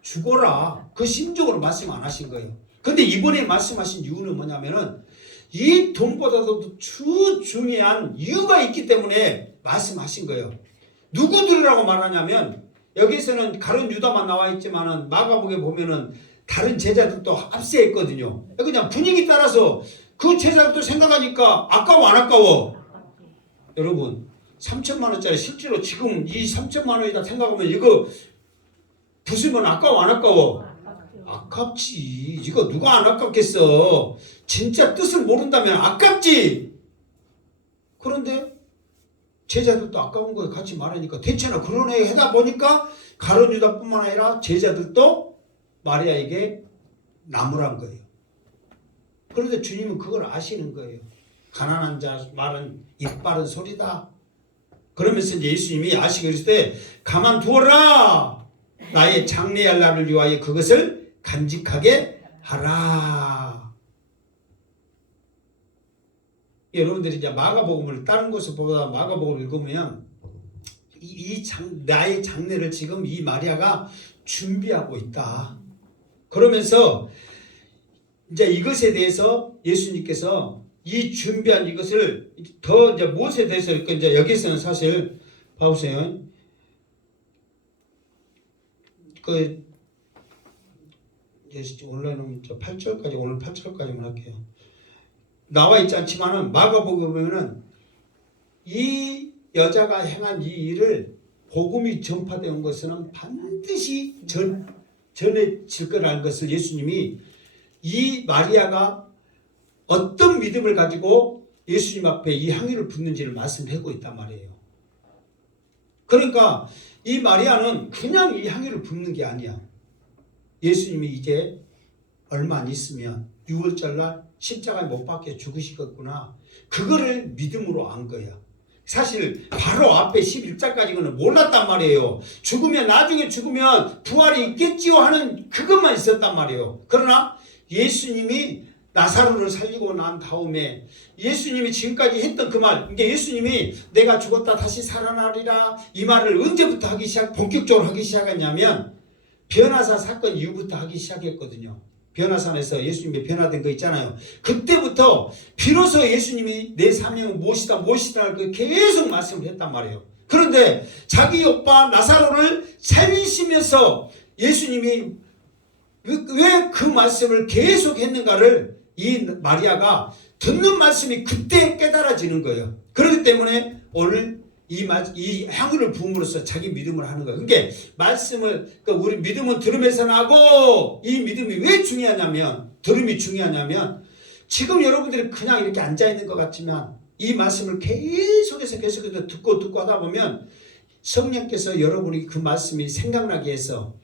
죽어라. 그 심적으로 말씀 안 하신 거예요. 근데 이번에 말씀하신 이유는 뭐냐면은 이 돈보다도 중요한 이유가 있기 때문에 말씀하신 거예요. 누구들이라고 말하냐면 여기서는 가룟 유다만 나와 있지만은 마가복에 보면은 다른 제자들도 합세했거든요. 그냥 분위기 따라서 그 제자들도 생각하니까 아까워 안 아까워? 여러분 3천만 원짜리 실제로 지금 이 3천만 원이다 생각하면 이거 부수면 아까워 안 아까워? 아깝지. 이거 누가 안 아깝겠어. 진짜 뜻을 모른다면 아깝지. 그런데 제자들도 아까운 거에 같이 말하니까 대체나 그러네 하다 보니까 가룟 유다뿐만 아니라 제자들도 마리아에게 나무란 거예요. 그런데 주님은 그걸 아시는 거예요. 가난한 자 말은 입 바른 소리다. 그러면서 이제 예수님이 아시게 그랬을 때 가만두어라. 나의 장래할 날을 위하여 그것을 간직하게 하라. 여러분들이 이제 마가복음을 다른 것보다 마가복음을 읽으면 나의 장례를 지금 이 마리아가 준비하고 있다. 그러면서 이제 이것에 대해서 예수님께서 이 준비한 이것을 더 이제 무엇에 대해서 이제 여기서는 사실 봐보세요. 원래는 8절까지 오늘 8절까지만 할게요. 나와 있지 않지만은 마가복음에는 이 여자가 행한 이 일을 복음이 전파된 것은 반드시 전해질 거라는 것을 예수님이 이 마리아가 어떤 믿음을 가지고 예수님 앞에 이 향유를 붓는지를 말씀하고 있단 말이에요. 그러니까 이 마리아는 그냥 이 향유를 붓는 게 아니야. 예수님이 이제 얼마 안 있으면 6월절날 십자가에 못 박혀 죽으시겠구나. 그거를 믿음으로 안 거야. 사실 바로 앞에 11장까지는 몰랐단 말이에요. 나중에 죽으면 부활이 있겠지요 하는 그것만 있었단 말이에요. 그러나 예수님이 나사로를 살리고 난 다음에 예수님이 지금까지 했던 그 말, 이게 예수님이 내가 죽었다 다시 살아나리라 이 말을 언제부터 본격적으로 하기 시작했냐면 변화산 사건 이후부터 하기 시작했거든요. 변화산에서 예수님이 변화된 거 있잖아요. 그때부터 비로소 예수님이 내 사명은 무엇이다 계속 말씀을 했단 말이에요. 그런데 자기 오빠 나사로를 살리시면서 예수님이 왜 그 말씀을 계속 했는가를 이 마리아가 듣는 말씀이 그때 깨달아지는 거예요. 그렇기 때문에 오늘 이 향유를 부음으로써 자기 믿음을 하는 거예요. 그러니까 우리 믿음은 들음에서 나고, 이 믿음이 왜 중요하냐면, 들음이 중요하냐면, 지금 여러분들이 그냥 이렇게 앉아있는 것 같지만, 이 말씀을 계속해서 듣고 하다 보면, 성령께서 여러분이 그 말씀이 생각나게 해서,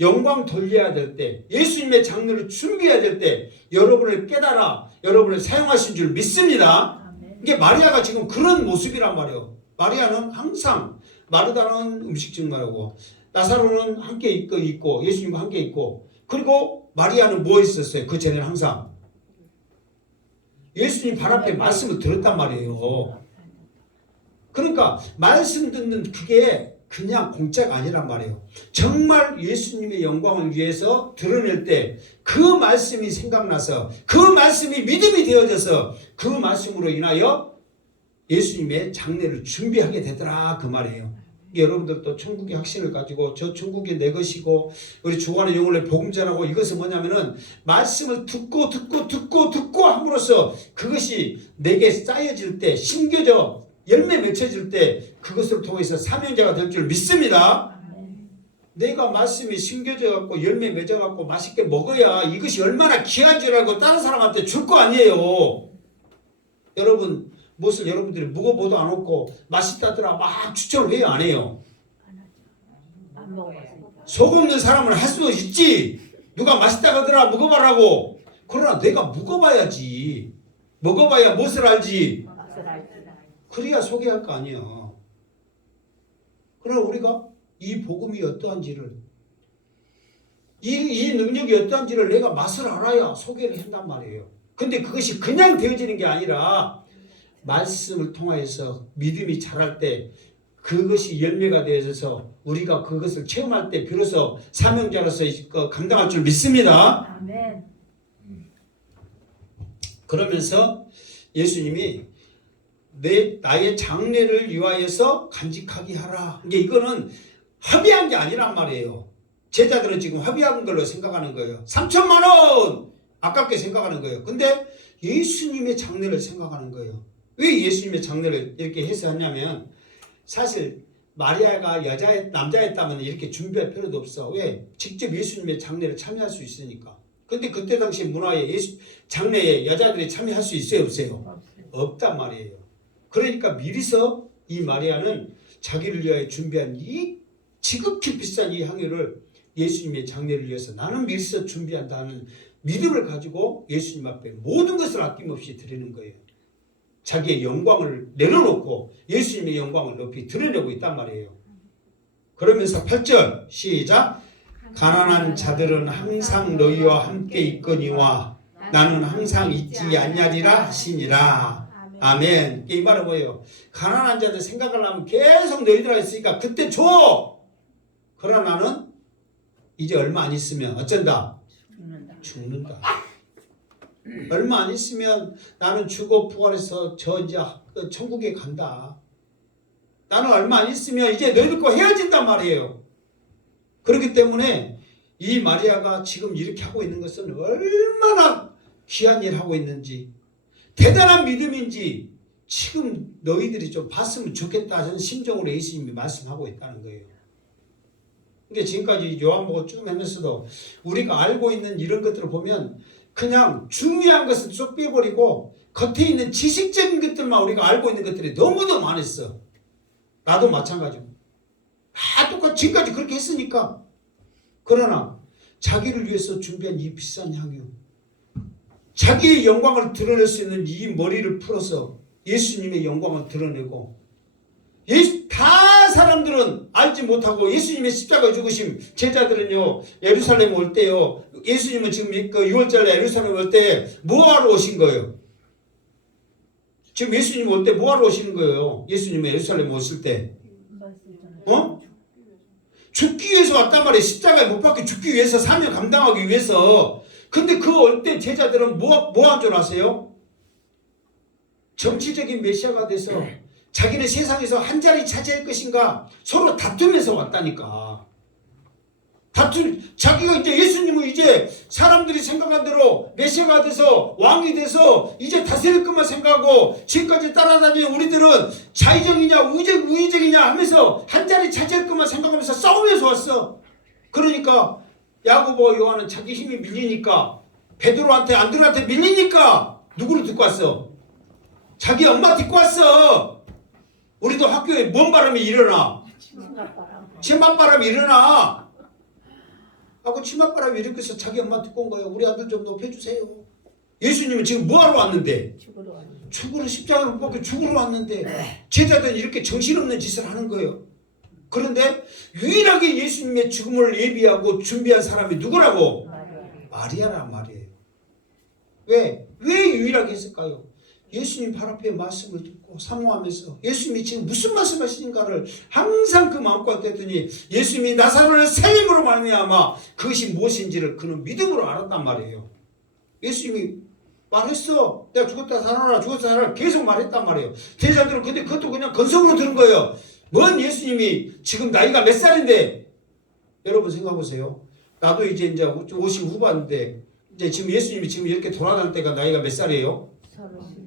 영광 돌려야 될 때, 예수님의 장르를 준비해야 될 때, 여러분을 깨달아, 여러분을 사용하신 줄 믿습니다. 이게 마리아가 지금 그런 모습이란 말이에요. 마리아는 항상 마르다는 음식 증말하고 나사로는 함께 있고 예수님과 함께 있고, 그리고 마리아는 뭐 있었어요? 그 전에는 항상 예수님 발 앞에 말씀을 들었단 말이에요. 그러니까 말씀 듣는 그게 그냥 공짜가 아니란 말이에요. 정말 예수님의 영광을 위해서 드러낼 때 그 말씀이 생각나서 그 말씀이 믿음이 되어져서 그 말씀으로 인하여 예수님의 장례를 준비하게 되더라 그 말이에요. 여러분들도 천국의 확신을 가지고 저 천국이 내 것이고 우리 주관의 영혼을 복음 전하고, 이것은 뭐냐면은 말씀을 듣고 함으로써 그것이 내게 쌓여질 때, 심겨져 열매 맺혀질 때 그것을 통해서 사명자가 될 줄 믿습니다. 내가 말씀이 심겨져 갖고 열매 맺어 갖고 맛있게 먹어야 이것이 얼마나 귀한 줄 알고 다른 사람한테 줄 거 아니에요. 여러분 무엇을 여러분들이 먹어보도 안 먹고 맛있다더라 막 추천을 해요, 안 해요? 속 없는 사람은 할 수도 있지. 누가 맛있다 하더라 먹어봐라고. 그러나 내가 먹어봐야지. 먹어봐야 무엇을 알지. 그래야 소개할 거 아니야. 그러나 우리가 이 복음이 어떠한지를, 이 능력이 어떠한지를 내가 맛을 알아야 소개를 한단 말이에요. 근데 그것이 그냥 되어지는 게 아니라 말씀을 통하여서 믿음이 자랄 때 그것이 열매가 되어져서 우리가 그것을 체험할 때 비로소 사명자로서 감당할 줄 믿습니다. 아멘. 그러면서 예수님이 나의 장례를 위하여서 간직하게 하라. 이거는 합의한 게 아니란 말이에요. 제자들은 지금 합의한 걸로 생각하는 거예요. 3천만 원! 아깝게 생각하는 거예요. 근데 예수님의 장례를 생각하는 거예요. 왜 예수님의 장례를 이렇게 해서 하냐면, 사실 마리아가 남자였다면 이렇게 준비할 필요도 없어. 왜? 직접 예수님의 장례를 참여할 수 있으니까. 근데 그때 당시 문화에 장례에 여자들이 참여할 수 있어요, 없어요? 없단 말이에요. 그러니까 미리서 이 마리아는 자기를 위하여 준비한 이 지극히 비싼 이 향유를 예수님의 장례를 위해서 나는 미리서 준비한다는 믿음을 가지고 예수님 앞에 모든 것을 아낌없이 드리는 거예요. 자기의 영광을 내려놓고 예수님의 영광을 높이 드러내고 있단 말이에요. 그러면서 8절 시작. 가난한 자들은 항상 너희와 함께 있거니와 나는 항상 있지 아니하리라 하시니라. 아멘. 이 말은 뭐예요? 가난한 자들 생각하려면 계속 너희들 있으니까 그때 줘. 그러나 나는 이제 얼마 안 있으면 어쩐다? 죽는다. 얼마 안 있으면 나는 죽어 부활해서 저 이제 천국에 간다. 나는 얼마 안 있으면 이제 너희들과 헤어진단 말이에요. 그렇기 때문에 이 마리아가 지금 이렇게 하고 있는 것은 얼마나 귀한 일 하고 있는지 대단한 믿음인지 지금 너희들이 좀 봤으면 좋겠다 하는 심정으로 예수님이 말씀하고 있다는 거예요. 그러니까 지금까지 요한복음 쭉 하면서도 우리가 알고 있는 이런 것들을 보면 그냥 중요한 것은 쏙 빼버리고 겉에 있는 지식적인 것들만 우리가 알고 있는 것들이 너무도 많았어. 나도 마찬가지고. 다 똑같이 지금까지 그렇게 했으니까. 그러나 자기를 위해서 준비한 이 비싼 향유, 자기의 영광을 드러낼 수 있는 이 머리를 풀어서 예수님의 영광을 드러내고 다 사람들은 알지 못하고 예수님의 십자가 죽으심 제자들은요 예루살렘 올 때요 예수님은 지금 그 6월절에 예루살렘 올 때 뭐하러 오신 거예요? 지금 예수님 올 때 뭐하러 오시는 거예요? 예수님 예루살렘 오실 때 죽기 위해서 왔단 말이에요. 십자가에 못 박혀 죽기 위해서 사명 감당하기 위해서. 근데 그 올 때 제자들은 뭐 한 줄 아세요? 정치적인 메시아가 돼서 자기는 세상에서 한 자리 차지할 것인가 서로 다투면서 왔다니까. 자기가 이제 예수님은 이제 사람들이 생각한 대로 메시아가 돼서 왕이 돼서 이제 다스릴 것만 생각하고 지금까지 따라다니는 우리들은 자의적이냐 우의적이냐 하면서 한 자리 차지할 것만 생각하면서 싸우면서 왔어. 그러니까 야고보와 요한은 자기 힘이 밀리니까 베드로한테 안드레한테 밀리니까 누구를 듣고 왔어? 자기 엄마 듣고 왔어. 우리도 학교에 뭔 바람이 일어나? 치맛바람이 일어나. 하고 치맛바람이 일으켜서 자기 엄마 듣고 온 거예요. 우리 아들 좀 높여주세요. 예수님은 지금 뭐하러 왔는데? 죽으러 십자가에 못 박혀 죽으러 왔는데 제자들은 이렇게 정신없는 짓을 하는 거예요. 그런데 유일하게 예수님의 죽음을 예비하고 준비한 사람이 누구라고? 마리아란 말이에요. 왜 유일하게 했을까요? 예수님 발 앞에 말씀을 듣고 사모하면서 예수님이 지금 무슨 말씀하시는가를 항상 그 마음과 했더니 예수님이 나사로를 살림으로 말미암아 그것이 무엇인지를 그는 믿음으로 알았단 말이에요. 예수님이 말했어. 내가 죽었다 살아나 죽었다 살아나 계속 말했단 말이에요. 제자들은 근데 그것도 그냥 건성으로 들은 거예요. 뭔 예수님이 지금 나이가 몇 살인데 여러분 생각해보세요. 나도 이제 50 후반인데 이제 지금 예수님이 지금 이렇게 돌아다닐 때가 나이가 몇 살이에요?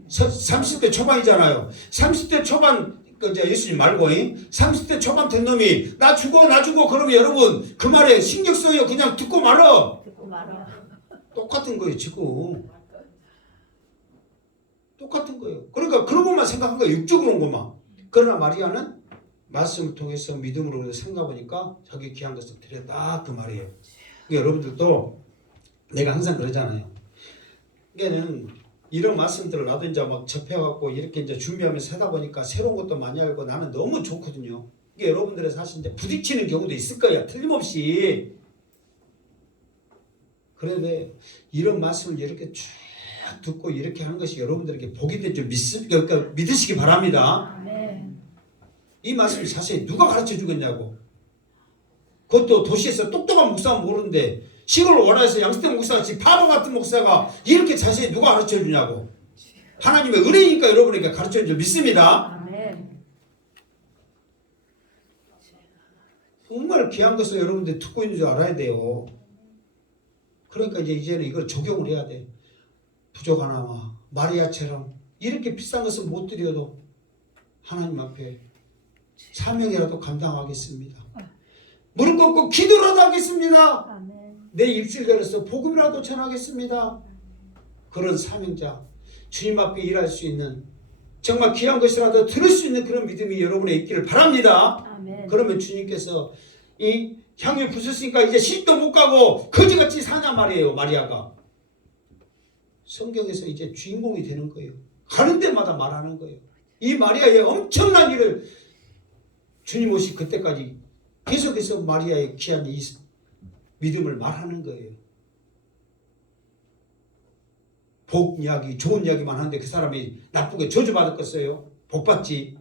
30대 초반이잖아요. 30대 초반 이제 예수님 말고 30대 초반 된 놈이 나 죽어 그러면 여러분 그 말에 신경 써요. 그냥 듣고 말어. 똑같은 거예요 지금. 똑같은 거예요. 그러니까 그런 것만 생각한 거예요. 육적으로 온 것만. 그러나 마리아는 말씀을 통해서 믿음으로 생각해보니까 자기 귀한 것을 드렸다 그 말이에요. 그러니까 여러분들도 내가 항상 그러잖아요. 그러니까는 이런 말씀들을 나도 이제 막 접해갖고 이렇게 이제 준비하면서 하다 보니까 새로운 것도 많이 알고 나는 너무 좋거든요. 이게 여러분들의 사실 이제 부딪히는 경우도 있을 거야. 틀림없이. 그런데 이런 말씀을 이렇게 쭉 듣고 이렇게 하는 것이 여러분들에게 복이 될 줄 그러니까 믿으시기 바랍니다. 이 말씀을 자세히 누가 가르쳐 주겠냐고. 그것도 도시에서 똑똑한 목사는 모르는데 시골 원화에서 양수태 목사같이 바보 같은 목사가 이렇게 자세히 누가 가르쳐 주냐고. 하나님의 은혜니까 여러분에게 가르쳐 줄 믿습니다. 정말 귀한 것을 여러분들 듣고 있는 줄 알아야 돼요. 그러니까 이제는 이걸 적용을 해야 돼. 부족하나마 마리아처럼 이렇게 비싼 것을 못 드려도 하나님 앞에 사명이라도 감당하겠습니다. 무릎 꿇고 기도라도 하겠습니다. 내 입술 열어서 복음이라도 전하겠습니다. 그런 사명자, 주님 앞에 일할 수 있는 정말 귀한 것이라도 들을 수 있는 그런 믿음이 여러분에 있기를 바랍니다. 그러면 주님께서 이 향유 부셨으니까 이제 시집도 못 가고 거지같이 사냐 말이에요. 마리아가 성경에서 이제 주인공이 되는 거예요. 가는 데마다 말하는 거예요. 이 마리아의 엄청난 일을 주님 오시 그때까지 계속해서 마리아의 귀한 이 믿음을 말하는 거예요. 복 이야기, 좋은 이야기만 하는데 그 사람이 나쁘게 저주받았겠어요? 복받지.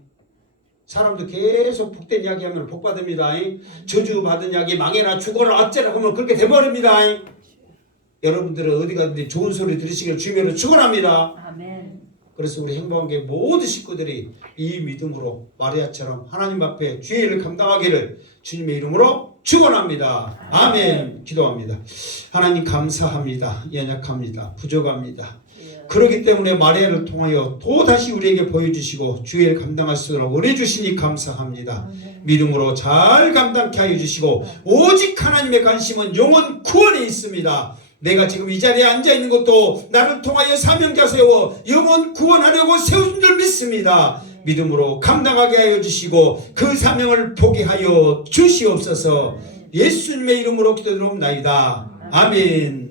사람도 계속 복된 이야기 하면 복받습니다. 저주받은 이야기, 망해라, 죽어라, 어째라 하면 그렇게 돼버립니다. 여러분들은 어디 가든지 좋은 소리 들으시길 주님으로 축원합니다. 아멘. 그래서 우리 행복한교회 모든 식구들이 이 믿음으로 마리아처럼 하나님 앞에 주의 일을 감당하기를 주님의 이름으로 축원합니다. 아멘. 기도합니다. 하나님 감사합니다. 연약합니다. 부족합니다. 그렇기 때문에 마리아를 통하여 또다시 우리에게 보여주시고 주의 일 감당할 수 있도록 은혜 주시니 감사합니다. 믿음으로 잘 감당케 하여 주시고 오직 하나님의 관심은 영혼 구원에 있습니다. 내가 지금 이 자리에 앉아있는 것도 나를 통하여 사명자 세워 영혼 구원하려고 세우신 줄 믿습니다. 믿음으로 감당하게 하여 주시고 그 사명을 포기하여 주시옵소서. 예수님의 이름으로 기도드리옵나이다. 아멘.